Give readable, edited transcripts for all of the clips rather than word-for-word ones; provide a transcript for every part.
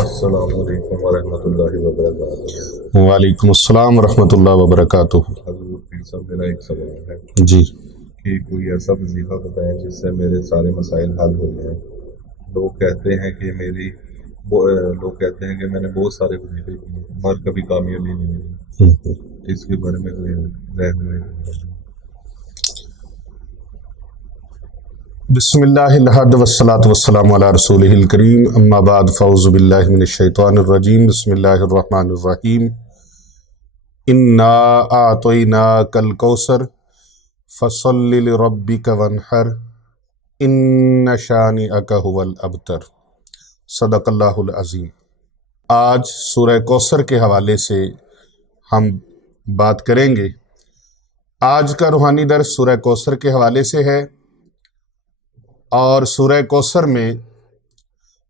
السلام علیکم ورحمۃ اللہ وبرکاتہ۔ وعلیکم السلام ورحمۃ اللہ وبرکاتہ۔ حضور پیر صاحب، میرا ایک سوال ہے جی کہ کوئی ایسا وظیفہ بتائیں جس سے میرے سارے مسائل حل ہو جائیں۔ لوگ کہتے ہیں کہ میں نے بہت سارے وظیفے کیے مگر کبھی کامیابی نہیں ملی، اس کے بارے میں کوئی رہنمائی کریں۔ بسم اللہ الحمد والصلاة والسلام علی رسولہ الکریم، اما بعد فاعوذ باللہ من الشیطان الرجیم، بسم اللہ الرحمن الرحیم۔ انا اعطیناک الکوثر فصل لربک وانحر ان شانئک ھو الابتر۔ صدق اللہ العظیم۔ آج سورہ کوثر کے حوالے سے ہم بات کریں گے۔ آج کا روحانی درس سورہ کوثر کے حوالے سے ہے، اور سورہ کوثر میں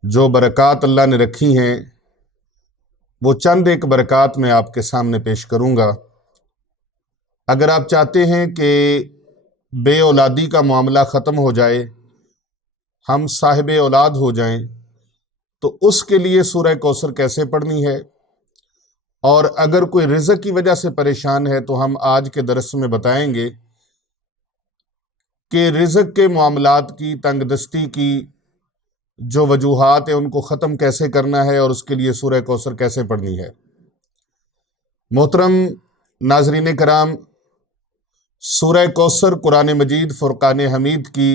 جو برکات اللہ نے رکھی ہیں وہ چند ایک برکات میں آپ کے سامنے پیش کروں گا۔ اگر آپ چاہتے ہیں کہ بے اولادی کا معاملہ ختم ہو جائے، ہم صاحب اولاد ہو جائیں، تو اس کے لیے سورہ کوثر کیسے پڑھنی ہے، اور اگر کوئی رزق کی وجہ سے پریشان ہے تو ہم آج کے درس میں بتائیں گے کہ رزق کے معاملات کی، تنگ دستی کی جو وجوہات ہیں ان کو ختم کیسے کرنا ہے، اور اس کے لیے سورہ کوثر کیسے پڑھنی ہے۔ محترم ناظرین کرام، سورہ کوثر قرآن مجید فرقان حمید کی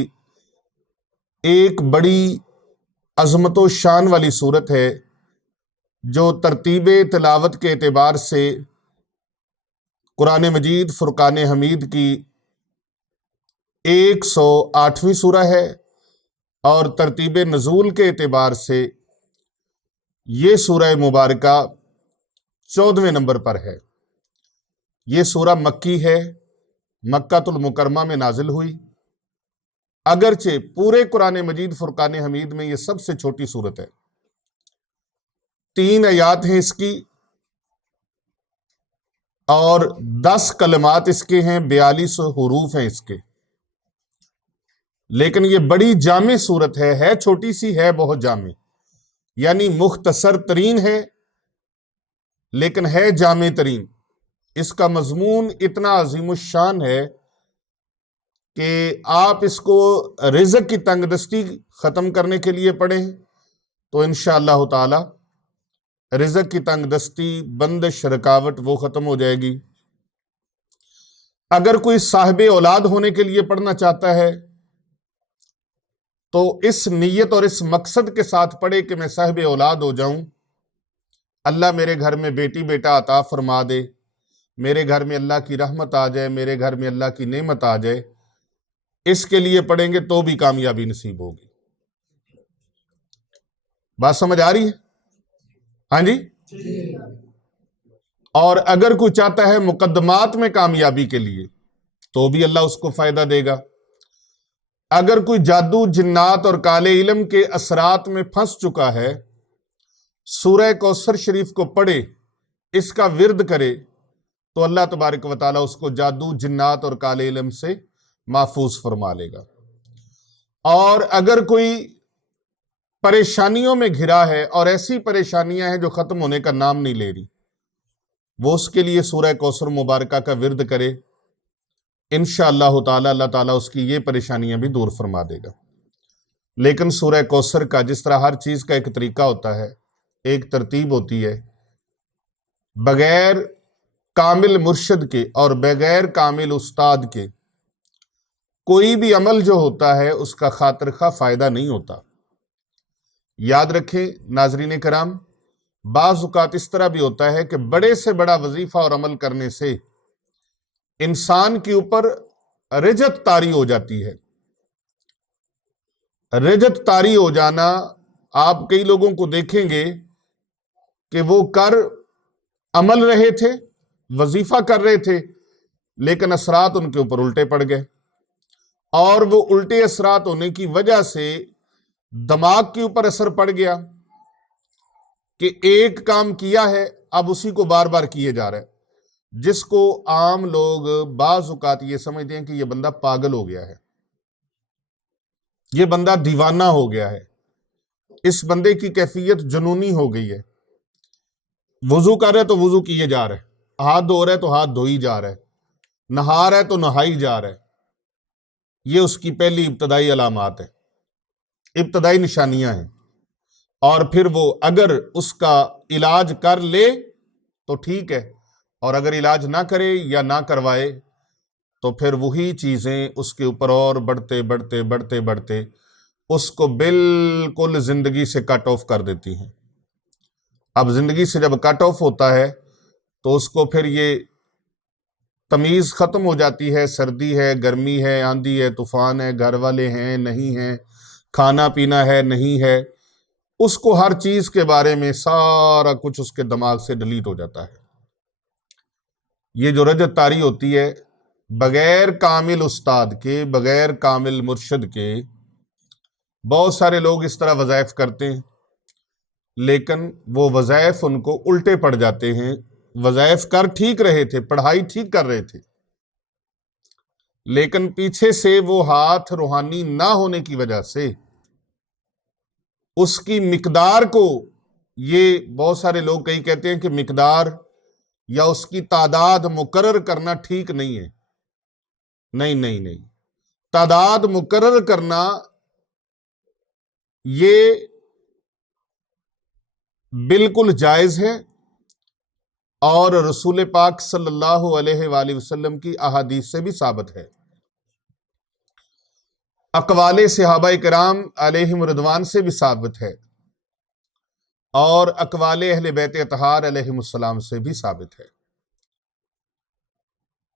ایک بڑی عظمت و شان والی صورت ہے، جو ترتیب تلاوت کے اعتبار سے قرآن مجید فرقان حمید کی 108ویں سورہ ہے، اور ترتیب نزول کے اعتبار سے یہ سورہ مبارکہ 14ویں نمبر پر ہے۔ یہ سورہ مکی ہے، مکۃ المکرمہ میں نازل ہوئی، اگرچہ پورے قرآن مجید فرقان حمید میں یہ سب سے چھوٹی سورت ہے۔ 3 آیات ہیں اس کی، اور 10 کلمات اس کے ہیں، 42 حروف ہیں اس کے، لیکن یہ بڑی جامع صورت ہے چھوٹی سی، ہے بہت جامع، یعنی مختصر ترین ہے لیکن ہے جامع ترین۔ اس کا مضمون اتنا عظیم الشان ہے کہ آپ اس کو رزق کی تنگ دستی ختم کرنے کے لیے پڑھیں تو انشاءاللہ تعالی رزق کی تنگ دستی، بندش، رکاوٹ وہ ختم ہو جائے گی۔ اگر کوئی صاحب اولاد ہونے کے لیے پڑھنا چاہتا ہے تو اس نیت اور اس مقصد کے ساتھ پڑھے کہ میں صاحب اولاد ہو جاؤں، اللہ میرے گھر میں بیٹی بیٹا عطا فرما دے، میرے گھر میں اللہ کی رحمت آ جائے، میرے گھر میں اللہ کی نعمت آ جائے، اس کے لیے پڑھیں گے تو بھی کامیابی نصیب ہوگی۔ بات سمجھ آ رہی ہے؟ ہاں جی۔ اور اگر کوئی چاہتا ہے مقدمات میں کامیابی کے لیے تو بھی اللہ اس کو فائدہ دے گا۔ اگر کوئی جادو، جنات اور کالے علم کے اثرات میں پھنس چکا ہے، سورہ کوثر شریف کو پڑھے، اس کا ورد کرے، تو اللہ تبارک و تعالیٰ اس کو جادو، جنات اور کالے علم سے محفوظ فرما لے گا۔ اور اگر کوئی پریشانیوں میں گھرا ہے، اور ایسی پریشانیاں ہیں جو ختم ہونے کا نام نہیں لے رہی، وہ اس کے لیے سورہ کوثر مبارکہ کا ورد کرے، انشاءاللہ تعالی اللہ تعالیٰ اس کی یہ پریشانیاں بھی دور فرما دے گا۔ لیکن سورہ کوثر کا جس طرح ہر چیز کا ایک طریقہ ہوتا ہے، ایک ترتیب ہوتی ہے، بغیر کامل مرشد کے اور بغیر کامل استاد کے کوئی بھی عمل جو ہوتا ہے اس کا خاطر خواہ فائدہ نہیں ہوتا۔ یاد رکھیں ناظرین کرام، بعض اوقات اس طرح بھی ہوتا ہے کہ بڑے سے بڑا وظیفہ اور عمل کرنے سے انسان کے اوپر رجت طاری ہو جاتی ہے۔ رجت طاری ہو جانا، آپ کئی لوگوں کو دیکھیں گے کہ وہ کر عمل رہے تھے، وظیفہ کر رہے تھے، لیکن اثرات ان کے اوپر الٹے پڑ گئے، اور وہ الٹے اثرات ہونے کی وجہ سے دماغ کے اوپر اثر پڑ گیا کہ ایک کام کیا ہے اب اسی کو بار بار کیے جا رہا ہے، جس کو عام لوگ بعض اوقات یہ سمجھتے ہیں کہ یہ بندہ پاگل ہو گیا ہے، یہ بندہ دیوانہ ہو گیا ہے۔ اس بندے کی کیفیت جنونی ہو گئی ہے. وضو کر رہا ہے تو وضو کیے جا رہا ہے، ہاتھ دھو رہا ہے تو ہاتھ دھوئی جا رہا ہے، نہا رہا ہے تو نہائی جا رہا ہے. یہ اس کی پہلی ابتدائی علامات ہیں، ابتدائی نشانیاں ہیں. اور پھر وہ اگر اس کا علاج کر لے تو ٹھیک ہے، اور اگر علاج نہ کرے یا نہ کروائے تو پھر وہی چیزیں اس کے اوپر اور بڑھتے بڑھتے بڑھتے بڑھتے اس کو بالکل زندگی سے کٹ آف کر دیتی ہیں. اب زندگی سے جب کٹ آف ہوتا ہے تو اس کو پھر یہ تمیز ختم ہو جاتی ہے، سردی ہے، گرمی ہے، آندھی ہے، طوفان ہے، گھر والے ہیں نہیں ہیں، کھانا پینا ہے نہیں ہے، اس کو ہر چیز کے بارے میں سارا کچھ اس کے دماغ سے ڈیلیٹ ہو جاتا ہے. یہ جو رجت طاری ہوتی ہے، بغیر کامل استاد کے، بغیر کامل مرشد کے بہت سارے لوگ اس طرح وظائف کرتے ہیں، لیکن وہ وظائف ان کو الٹے پڑ جاتے ہیں. وظائف کر ٹھیک رہے تھے، پڑھائی ٹھیک کر رہے تھے، لیکن پیچھے سے وہ ہاتھ روحانی نہ ہونے کی وجہ سے اس کی مقدار کو، یہ بہت سارے لوگ کئی کہتے ہیں کہ مقدار یا اس کی تعداد مقرر کرنا ٹھیک نہیں ہے. نہیں نہیں نہیں، تعداد مقرر کرنا یہ بالکل جائز ہے، اور رسول پاک صلی اللہ علیہ وآلہ وسلم کی احادیث سے بھی ثابت ہے، اقوال صحابہ کرام علیہم رضوان سے بھی ثابت ہے، اور اقوال اہل بیت اطہار علیہم السلام سے بھی ثابت ہے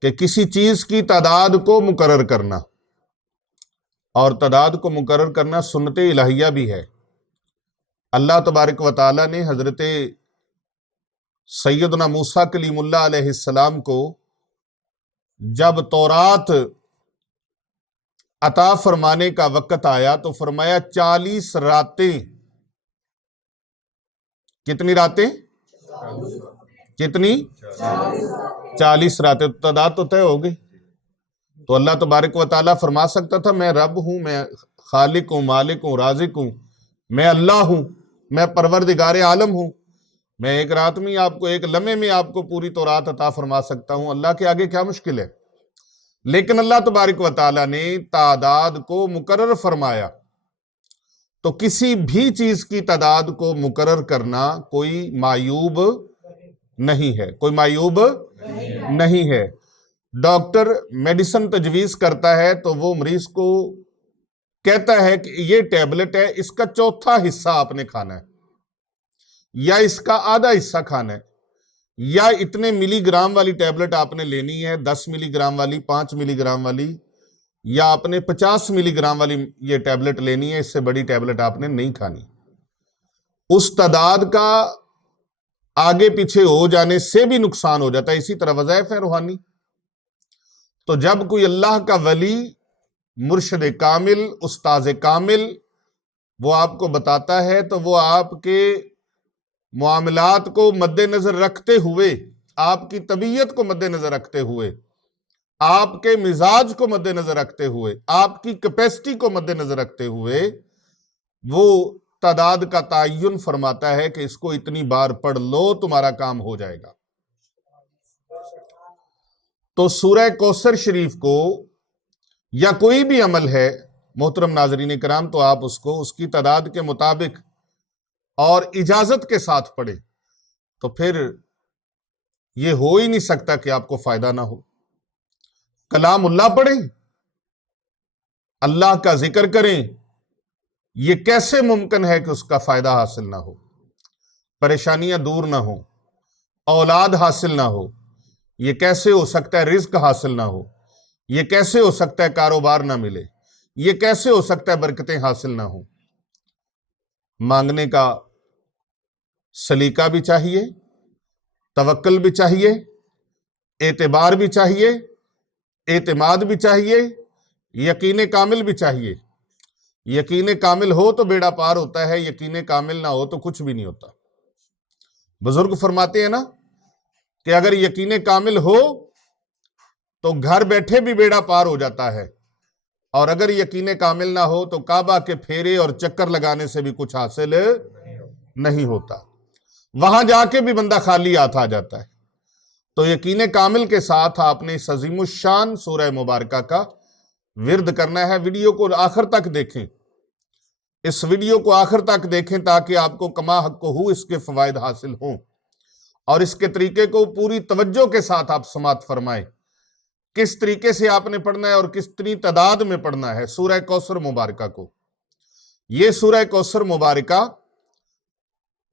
کہ کسی چیز کی تعداد کو مقرر کرنا، اور تعداد کو مقرر کرنا سنت الہیہ بھی ہے. اللہ تبارک و تعالیٰ نے حضرت سیدنا موسیٰ کلیم اللہ علیہ السلام کو جب تورات عطا فرمانے کا وقت آیا تو فرمایا 40 راتیں. کتنی راتیں؟ کتنی؟ 40 راتیں. تعداد تو طے ہو گئی. تو اللہ تبارک و تعالیٰ فرما سکتا تھا میں رب ہوں، میں خالق ہوں، مالک ہوں، رازق ہوں، میں اللہ ہوں، میں پروردگار عالم ہوں، میں ایک رات میں آپ کو، ایک لمحے میں آپ کو پوری تورات عطا فرما سکتا ہوں. اللہ کے آگے کیا مشکل ہے؟ لیکن اللہ تبارک و تعالیٰ نے تعداد کو مقرر فرمایا. تو کسی بھی چیز کی تعداد کو مقرر کرنا کوئی معیوب نہیں ہے، کوئی معیوب نہیں ہے. ڈاکٹر میڈیسن تجویز کرتا ہے تو وہ مریض کو کہتا ہے کہ یہ ٹیبلٹ ہے، اس کا چوتھا حصہ آپ نے کھانا ہے، یا اس کا آدھا حصہ کھانا ہے، یا اتنے ملی گرام والی ٹیبلٹ آپ نے لینی ہے، 10 ملی گرام والی، 5 ملی گرام والی، یا آپ نے 50 ملی گرام والی یہ ٹیبلٹ لینی ہے، اس سے بڑی ٹیبلٹ آپ نے نہیں کھانی. اس تعداد کا آگے پیچھے ہو جانے سے بھی نقصان ہو جاتا ہے. اسی طرح وظائف ہیں روحانی. تو جب کوئی اللہ کا ولی، مرشد کامل، استاذ کامل وہ آپ کو بتاتا ہے تو وہ آپ کے معاملات کو مد نظر رکھتے ہوئے، آپ کی طبیعت کو مد نظر رکھتے ہوئے، آپ کے مزاج کو مد نظر رکھتے ہوئے، آپ کی کیپیسٹی کو مد نظر رکھتے ہوئے وہ تعداد کا تعین فرماتا ہے کہ اس کو اتنی بار پڑھ لو تمہارا کام ہو جائے گا. تو سورہ کوثر شریف کو یا کوئی بھی عمل ہے محترم ناظرین کرام، تو آپ اس کو اس کی تعداد کے مطابق اور اجازت کے ساتھ پڑھیں، تو پھر یہ ہو ہی نہیں سکتا کہ آپ کو فائدہ نہ ہو. کلام اللہ پڑھیں، اللہ کا ذکر کریں، یہ کیسے ممکن ہے کہ اس کا فائدہ حاصل نہ ہو، پریشانیاں دور نہ ہوں، اولاد حاصل نہ ہو؟ یہ کیسے ہو سکتا ہے رزق حاصل نہ ہو؟ یہ کیسے ہو سکتا ہے کاروبار نہ ملے؟ یہ کیسے ہو سکتا ہے برکتیں حاصل نہ ہوں؟ مانگنے کا سلیقہ بھی چاہیے، توکل بھی چاہیے، اعتبار بھی چاہیے، اعتماد بھی چاہیے، یقین کامل بھی چاہیے. یقین کامل ہو تو بیڑا پار ہوتا ہے، یقین کامل نہ ہو تو کچھ بھی نہیں ہوتا. بزرگ فرماتے ہیں نا کہ اگر یقین کامل ہو تو گھر بیٹھے بھی بیڑا پار ہو جاتا ہے، اور اگر یقین کامل نہ ہو تو کعبہ کے پھیرے اور چکر لگانے سے بھی کچھ حاصل نہیں ہوتا، وہاں جا کے بھی بندہ خالی ہاتھ آ جاتا ہے۔ تو یقین کامل کے ساتھ آپ نے اس عظیم الشان سورہ مبارکہ کا ورد کرنا ہے۔ ویڈیو کو آخر تک دیکھیں، اس ویڈیو کو آخر تک دیکھیں تاکہ آپ کو کما حق ہو اس کے فوائد حاصل ہوں، اور اس کے طریقے کو پوری توجہ کے ساتھ آپ سماعت فرمائیں۔ کس طریقے سے آپ نے پڑھنا ہے اور کتنی تعداد میں پڑھنا ہے سورہ کوثر مبارکہ کو۔ یہ سورہ کوثر مبارکہ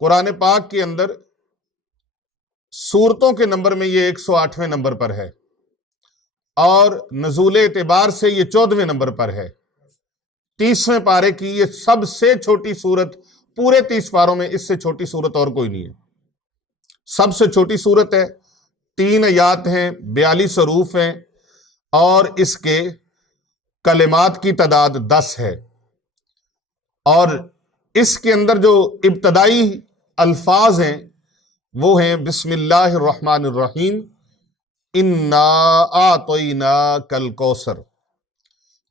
قرآن پاک کے اندر سورتوں کے نمبر میں یہ 108ویں نمبر پر ہے، اور نزول اعتبار سے یہ 14ویں نمبر پر ہے۔ 30ویں پارے کی یہ سب سے چھوٹی سورت، پورے 30 پاروں میں اس سے چھوٹی سورت اور کوئی نہیں ہے، سب سے چھوٹی سورت ہے۔ 3 آیات ہیں، 42 حروف ہیں، اور اس کے کلمات کی تعداد 10 ہے، اور اس کے اندر جو ابتدائی الفاظ ہیں وہ ہیں بسم اللہ الرحمن الرحیم، انا اعطیناک الکوثر۔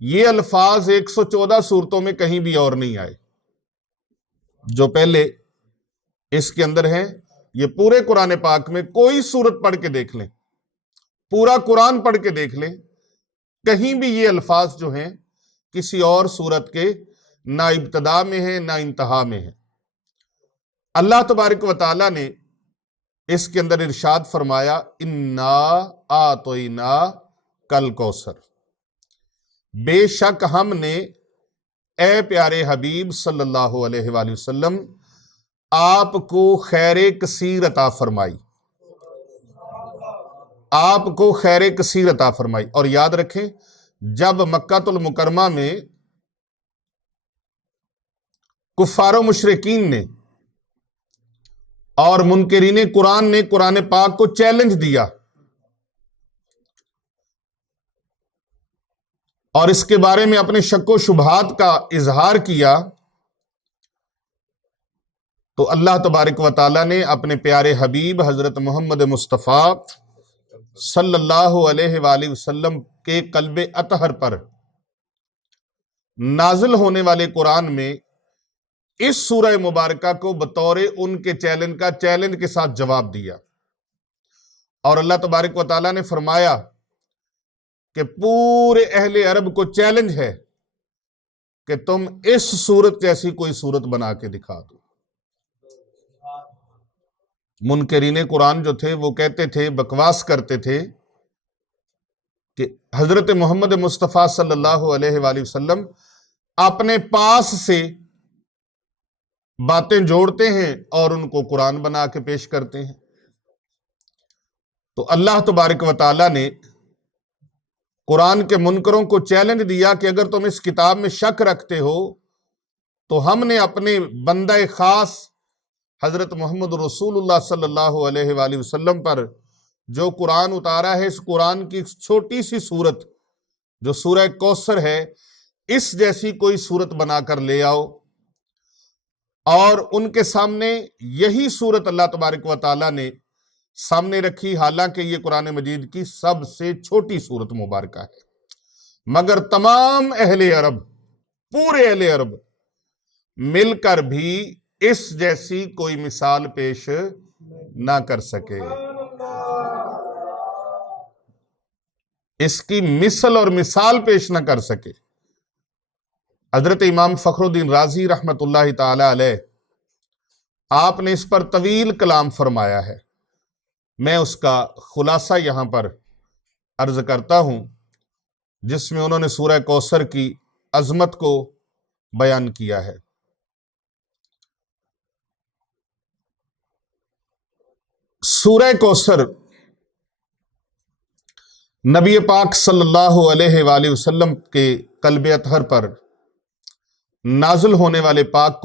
یہ الفاظ 114 سورتوں میں کہیں بھی اور نہیں آئے جو پہلے اس کے اندر ہیں۔ یہ پورے قرآن پاک میں کوئی سورت پڑھ کے دیکھ لیں، پورا قرآن پڑھ کے دیکھ لیں، کہیں بھی یہ الفاظ جو ہیں کسی اور سورت کے نہ ابتدا میں ہیں نہ انتہا میں ہیں۔ اللہ تبارک و تعالیٰ نے اس کے اندر ارشاد فرمایا انا اعطیناک الکوثر، بے شک ہم نے اے پیارے حبیب صلی اللہ علیہ وآلہ وسلم آپ کو خیر کثیر عطا فرمائی، آپ کو خیر کثیر عطا فرمائی۔ اور یاد رکھیں جب مکہ المکرمہ میں کفار و مشرکین نے اور منکرین قرآن نے قرآن پاک کو چیلنج دیا اور اس کے بارے میں اپنے شک و شبہات کا اظہار کیا، تو اللہ تبارک و تعالیٰ نے اپنے پیارے حبیب حضرت محمد مصطفیٰ صلی اللہ علیہ وآلہ وسلم کے قلب اطہر پر نازل ہونے والے قرآن میں اس سورہ مبارکہ کو بطور ان کے چیلنج کے ساتھ جواب دیا، اور اللہ تبارک و تعالیٰ نے فرمایا کہ پورے اہل عرب کو چیلنج ہے کہ تم اس سورت جیسی کوئی سورت بنا کے دکھا دو۔ منکرین قرآن جو تھے وہ کہتے تھے، بکواس کرتے تھے کہ حضرت محمد مصطفیٰ صلی اللہ علیہ وآلہ وسلم اپنے پاس سے باتیں جوڑتے ہیں اور ان کو قرآن بنا کے پیش کرتے ہیں۔ تو اللہ تبارک و تعالیٰ نے قرآن کے منکروں کو چیلنج دیا کہ اگر تم اس کتاب میں شک رکھتے ہو تو ہم نے اپنے بندہ خاص حضرت محمد رسول اللہ صلی اللہ علیہ وآلہ وسلم پر جو قرآن اتارا ہے، اس قرآن کی چھوٹی سی سورت جو سورہ کوثر ہے، اس جیسی کوئی سورت بنا کر لے آؤ، اور ان کے سامنے یہی سورت اللہ تبارک و تعالیٰ نے سامنے رکھی، حالانکہ یہ قرآن مجید کی سب سے چھوٹی سورت مبارکہ ہے، مگر تمام اہل عرب، پورے اہل عرب مل کر بھی اس جیسی کوئی مثال پیش نہ کر سکے، اس کی مثل اور مثال پیش نہ کر سکے۔ حضرت امام فخر الدین رازی رحمت اللہ تعالی علیہ، آپ نے اس پر طویل کلام فرمایا ہے، میں اس کا خلاصہ یہاں پر عرض کرتا ہوں، جس میں انہوں نے سورہ کوثر کی عظمت کو بیان کیا ہے۔ سورہ کوثر نبی پاک صلی اللہ علیہ وآلہ وسلم کے قلب اطہر پر نازل ہونے والے پاک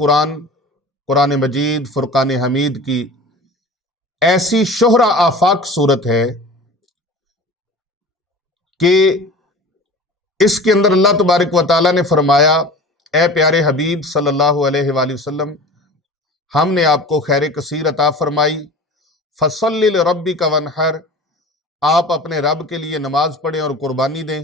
قرآن مجید فرقان حمید کی ایسی شہرہ آفاق صورت ہے کہ اس کے اندر اللہ تبارک و تعالیٰ نے فرمایا، اے پیارے حبیب صلی اللہ علیہ وآلہ وسلم، ہم نے آپ کو خیر کثیر عطا فرمائی، فَصَلِّ لِرَبِّكَ وَانْحَرْ، آپ اپنے رب کے لیے نماز پڑھیں اور قربانی دیں،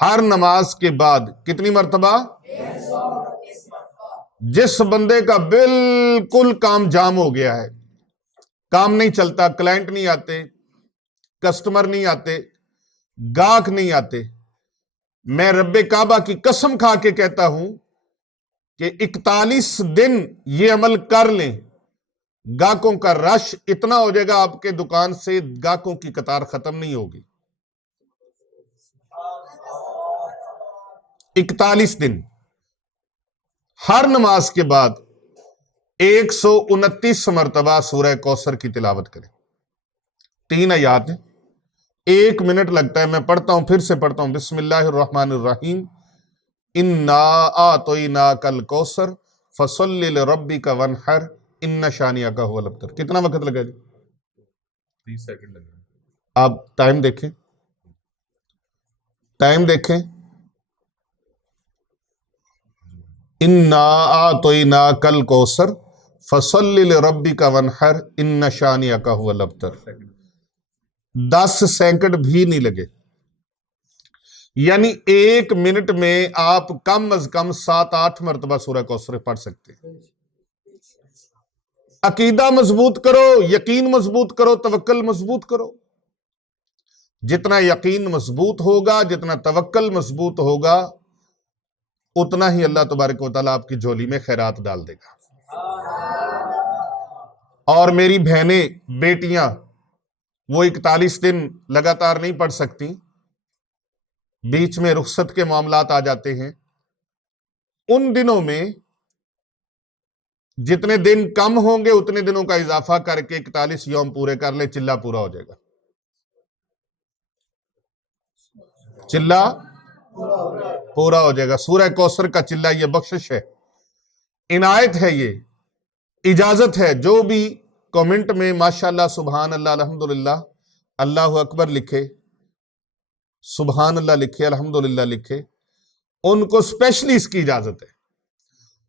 ہر نماز کے بعد کتنی مرتبہ؟ جس بندے کا بالکل کام جام ہو گیا ہے، کام نہیں چلتا، کلائنٹ نہیں آتے، کسٹمر نہیں آتے، گاہک نہیں آتے، میں رب کعبہ کی قسم کھا کے کہتا ہوں کہ 41 دن یہ عمل کر لیں، گاہکوں کا رش اتنا ہو جائے گا، آپ کے دکان سے گاہکوں کی قطار ختم نہیں ہوگی۔ 41 دن ہر نماز کے بعد 129 مرتبہ سورہ کوثر کی تلاوت کریں۔ 3 آیات ہیں، 1 منٹ لگتا ہے، میں پڑھتا ہوں، پھر سے پڑھتا ہوں۔ بسم اللہ الرحمن الرحیم، انا اعطیناک الکوثر فصلی لربک وانحر ان شانئک ھو الابتر۔ کتنا وقت لگا جی؟ 30 سیکنڈ لگے۔ آپ ٹائم دیکھیں، ٹائم دیکھیں۔ انا اعطیناک الکوثر فصلی لربک وانحر ان شانئک ھو الابتر۔ 10 سیکنڈ بھی نہیں لگے، یعنی 1 منٹ میں آپ کم از کم 7-8 مرتبہ سورہ کوثر پڑھ سکتے ہیں۔ عقیدہ مضبوط کرو، یقین مضبوط کرو، توکل مضبوط کرو۔ جتنا یقین مضبوط ہوگا، جتنا توکل مضبوط ہوگا، اتنا ہی اللہ تبارک و تعالیٰ آپ کی جھولی میں خیرات ڈال دے گا۔ اور میری بہنیں، بیٹیاں، وہ 41 دن لگاتار نہیں پڑھ سکتی، بیچ میں رخصت کے معاملات آ جاتے ہیں۔ ان دنوں میں جتنے دن کم ہوں گے اتنے دنوں کا اضافہ کر کے 41 یوم پورے کر لے، چلہ پورا ہو جائے گا۔ چلہ پورا ہو جائے گا۔ سورہ کوثر کا چلہ یہ بخشش ہے، عنایت ہے، یہ اجازت ہے۔ جو بھی کومنٹ میں ماشاءاللہ، سبحان اللہ، الحمدللہ، اللہ اکبر لکھے، سبحان اللہ لکھے، الحمدللہ لکھے، ان کو اسپیشلی اس کی اجازت ہے۔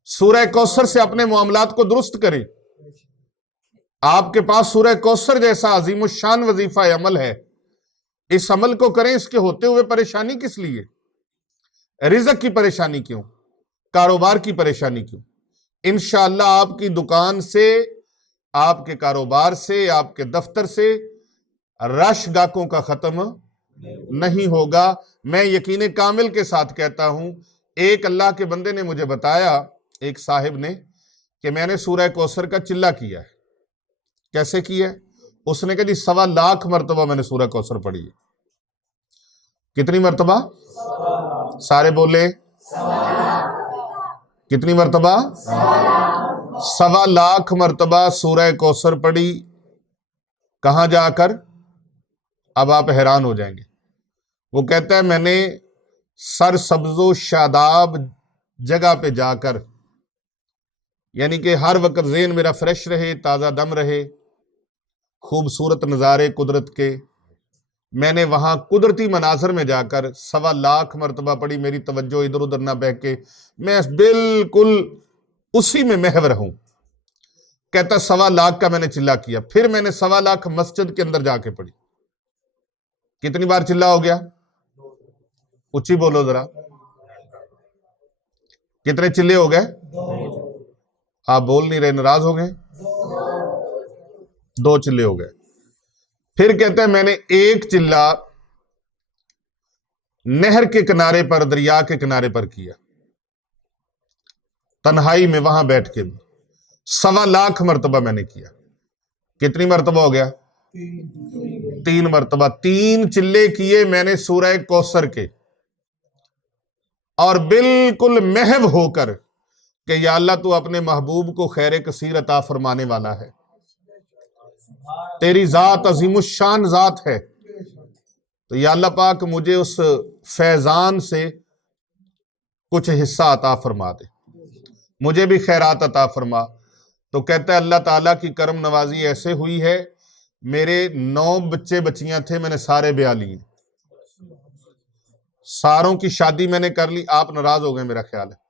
سورہ کوثر سے اپنے معاملات کو درست کریں۔ آپ کے پاس سورہ کوثر جیسا عظیم الشان وظیفہ عمل ہے، اس عمل کو کریں۔ اس کے ہوتے ہوئے پریشانی کس لیے؟ رزق کی پریشانی کیوں؟ کاروبار کی پریشانی کیوں؟ انشاءاللہ آپ کی دکان سے، آپ کے کاروبار سے، آپ کے دفتر سے رش گاہکوں کا ختم نہیں ہوگا۔ میں یقین کامل کے ساتھ کہتا ہوں، ایک اللہ کے بندے نے مجھے بتایا، ایک صاحب نے، کہ میں نے سورہ کوثر کا چلہ کیا ہے۔ کیسے کیا ہے؟ اس نے کہا جی 1.25 لاکھ مرتبہ میں نے سورہ کوثر پڑھی ہے۔ کتنی مرتبہ؟ سارے بولے، کتنی مرتبہ؟ 1.25 لاکھ مرتبہ سورہ کوثر پڑھی۔ کہاں جا کر؟ اب آپ حیران ہو جائیں گے۔ وہ کہتا ہے میں نے سر سبز و شاداب جگہ پہ جا کر، یعنی کہ ہر وقت ذہن میرا فریش رہے، تازہ دم رہے، خوبصورت نظارے قدرت کے، میں نے وہاں قدرتی مناظر میں جا کر 1.25 لاکھ مرتبہ پڑھی۔ میری توجہ ادھر ادھر نہ بہکے، میں بالکل اسی میں محو رہوں۔ کہتا 1.25 لاکھ کا میں نے چلہ کیا۔ پھر میں نے 1.25 لاکھ مسجد کے اندر جا کے پڑھی۔ کتنی بار چلہ ہو گیا؟ اچھی بولو ذرا، کتنے چلے ہو گئے؟ آپ بول نہیں رہے، ناراض ہو گئے؟ 2 چلے ہو گئے۔ پھر کہتے ہیں میں نے ایک چلہ نہر کے کنارے پر، دریا کے کنارے پر کیا، تنہائی میں وہاں بیٹھ کے بھی 1.25 لاکھ مرتبہ میں نے کیا۔ کتنی مرتبہ ہو گیا؟ 3 مرتبہ۔ 3 چلے کیے میں نے سورہ کوثر کے، اور بالکل محو ہو کر کہ یا اللہ تو اپنے محبوب کو خیر کثیر عطا فرمانے والا ہے، تیری ذات عظیم الشان ذات ہے، تو یا اللہ پاک مجھے اس فیضان سے کچھ حصہ عطا فرما دے، مجھے بھی خیرات عطا فرما۔ تو کہتا ہے اللہ تعالیٰ کی کرم نوازی ایسے ہوئی ہے، میرے 9 بچے بچیاں تھے، میں نے سارے بیاہ لیے، ساروں کی شادی میں نے کر لی۔ آپ ناراض ہو گئے میرا خیال ہے۔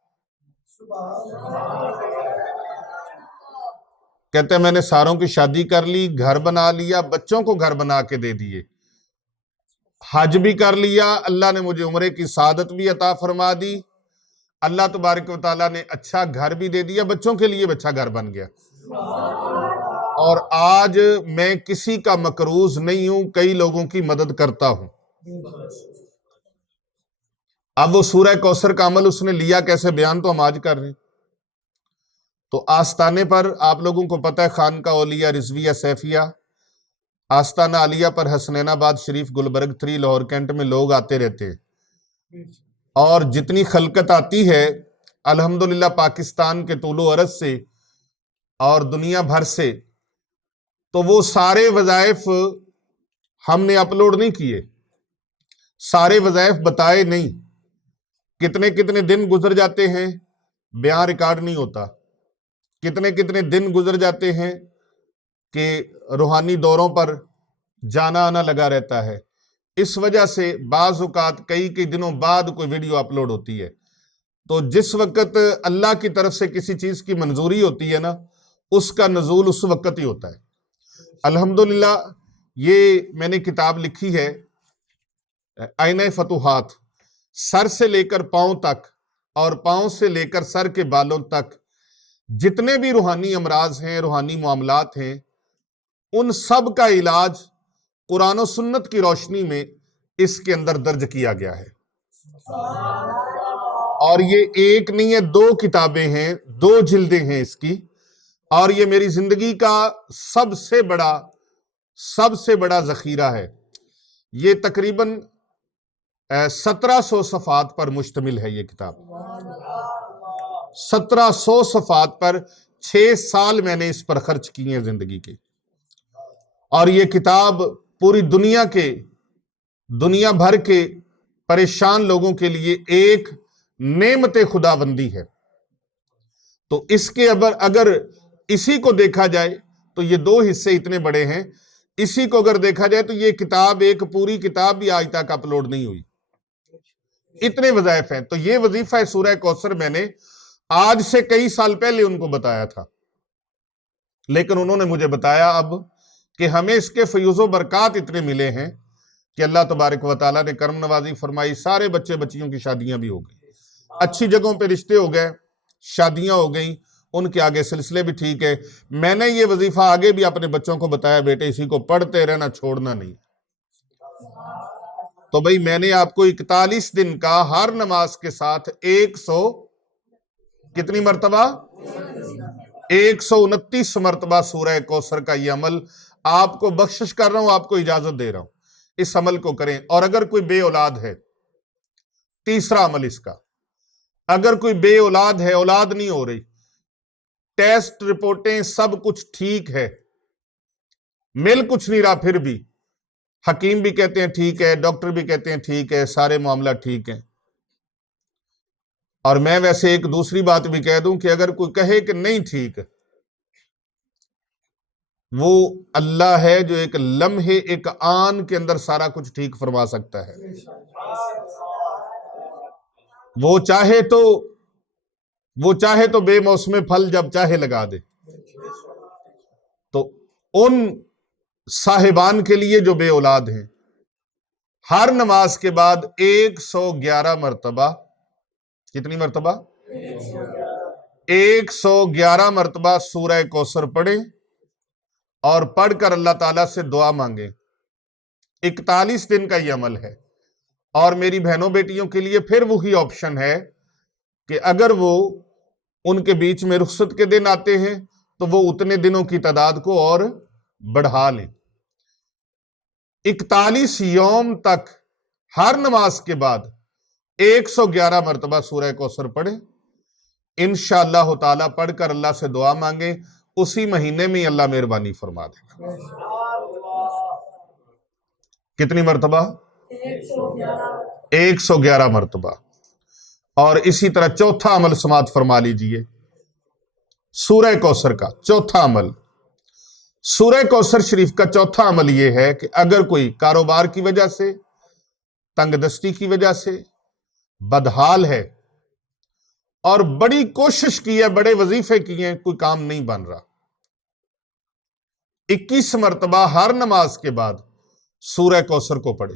کہتے ہیں میں نے ساروں کی شادی کر لی، گھر بنا لیا، بچوں کو گھر بنا کے دے دیے، حج بھی کر لیا، اللہ نے مجھے عمرے کی سعادت بھی عطا فرما دی، اللہ تبارک و تعالیٰ نے اچھا گھر بھی دے دیا، بچوں کے لیے اچھا گھر بن گیا، اور آج میں کسی کا مقروض نہیں ہوں، کئی لوگوں کی مدد کرتا ہوں۔ اب وہ سورہ کوثر کا عمل اس نے لیا کیسے، بیان تو ہم آج کر رہے ہیں۔ تو آستانے پر آپ لوگوں کو پتہ ہے خانقاہ اولیاء رضویہ سیفیہ، آستانہ عالیہ پر حسنین آباد شریف گلبرگ 3 لاہور کینٹ میں لوگ آتے رہتے ہیں، اور جتنی خلقت آتی ہے الحمدللہ پاکستان کے طول و عرض سے اور دنیا بھر سے، تو وہ سارے وظائف ہم نے اپلوڈ نہیں کیے، سارے وظائف بتائے نہیں، کتنے کتنے دن گزر جاتے ہیں بیان ریکارڈ نہیں ہوتا، کتنے کتنے دن گزر جاتے ہیں کہ روحانی دوروں پر جانا آنا لگا رہتا ہے، اس وجہ سے بعض اوقات کئی دنوں بعد کوئی ویڈیو اپلوڈ ہوتی ہے۔ تو جس وقت اللہ کی طرف سے کسی چیز کی منظوری ہوتی ہے نا، اس کا نزول اس وقت ہی ہوتا ہے۔ الحمدللہ یہ میں نے کتاب لکھی ہے آئینہ فتوحات، سر سے لے کر پاؤں تک اور پاؤں سے لے کر سر کے بالوں تک جتنے بھی روحانی امراض ہیں، روحانی معاملات ہیں، ان سب کا علاج قرآن و سنت کی روشنی میں اس کے اندر درج کیا گیا ہے، اور یہ ایک نہیں ہے، 2 کتابیں ہیں، 2 جلدیں ہیں اس کی، اور یہ میری زندگی کا سب سے بڑا ذخیرہ ہے۔ یہ تقریباً 1700 صفحات پر مشتمل ہے یہ کتاب، 1700 صفحات پر 6 سال میں نے اس پر خرچ کیے ہیں زندگی کے، اور یہ کتاب پوری دنیا بھر کے پریشان لوگوں کے لیے ایک نعمت خداوندی ہے۔ تو اس کے اگر اسی کو دیکھا جائے تو یہ 2 حصے اتنے بڑے ہیں، اسی کو اگر دیکھا جائے تو یہ کتاب ایک پوری کتاب بھی آج تک اپلوڈ نہیں ہوئی، اتنے وظائف ہیں۔ تو یہ وظیفہ سورہ کوثر میں نے آج سے کئی سال پہلے ان کو بتایا تھا، لیکن انہوں نے مجھے بتایا اب کہ ہمیں اس کے فیوز و برکات اتنے ملے ہیں کہ اللہ تبارک و تعالیٰ نے کرم نوازی فرمائی، سارے بچے بچیوں کی شادیاں بھی ہو گئی، اچھی جگہوں پہ رشتے ہو گئے، شادیاں ہو گئیں، ان کے آگے سلسلے بھی ٹھیک ہے۔ میں نے یہ وظیفہ آگے بھی اپنے بچوں کو بتایا، بیٹے اسی کو پڑھتے رہنا، چھوڑنا نہیں۔ تو بھئی میں نے آپ کو 41 دن کا ہر نماز کے ساتھ 100 کتنی مرتبہ 129 مرتبہ سورہ کوثر کا یہ عمل آپ کو بخشش کر رہا ہوں، آپ کو اجازت دے رہا ہوں، اس عمل کو کریں۔ اور اگر کوئی بے اولاد ہے، تیسرا عمل اس کا، اگر کوئی بے اولاد ہے، اولاد نہیں ہو رہی، ٹیسٹ رپورٹیں سب کچھ ٹھیک ہے، مل کچھ نہیں رہا، پھر بھی حکیم بھی کہتے ہیں ٹھیک ہے، ڈاکٹر بھی کہتے ہیں ٹھیک ہے، سارے معاملہ ٹھیک ہیں، اور میں ویسے ایک دوسری بات بھی کہہ دوں کہ اگر کوئی کہے کہ نہیں ٹھیک، وہ اللہ ہے جو ایک لمحے ایک آن کے اندر سارا کچھ ٹھیک فرما سکتا ہے۔ وہ چاہے تو بے موسم پھل جب چاہے لگا دے۔ تو ان صاحبان کے لیے جو بے اولاد ہیں، ہر نماز کے بعد 111 مرتبہ، کتنی مرتبہ 111 مرتبہ سورہ کوثر پڑھیں، اور پڑھ کر اللہ تعالیٰ سے دعا مانگیں۔ 41 دن کا یہ عمل ہے، اور میری بہنوں بیٹیوں کے لیے پھر وہی آپشن ہے کہ اگر وہ ان کے بیچ میں رخصت کے دن آتے ہیں تو وہ اتنے دنوں کی تعداد کو اور بڑھا لیں۔ 41 یوم تک ہر نماز کے بعد 111 مرتبہ سورہ کوثر پڑھیں، انشاءاللہ تعالیٰ پڑھ کر اللہ سے دعا مانگیں، اسی مہینے میں اللہ مہربانی فرما دے گا۔ کتنی مرتبہ 111 مرتبہ۔ اور اسی طرح چوتھا عمل سماعت فرما لیجئے، سورہ کوثر کا چوتھا عمل، سورہ کوثر شریف کا چوتھا عمل یہ ہے کہ اگر کوئی کاروبار کی وجہ سے، تنگ دستی کی وجہ سے بدحال ہے اور بڑی کوشش کی ہے، بڑے وظیفے کیے ہیں، کوئی کام نہیں بن رہا، 21 مرتبہ ہر نماز کے بعد سورہ کوثر کو پڑھے،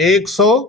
100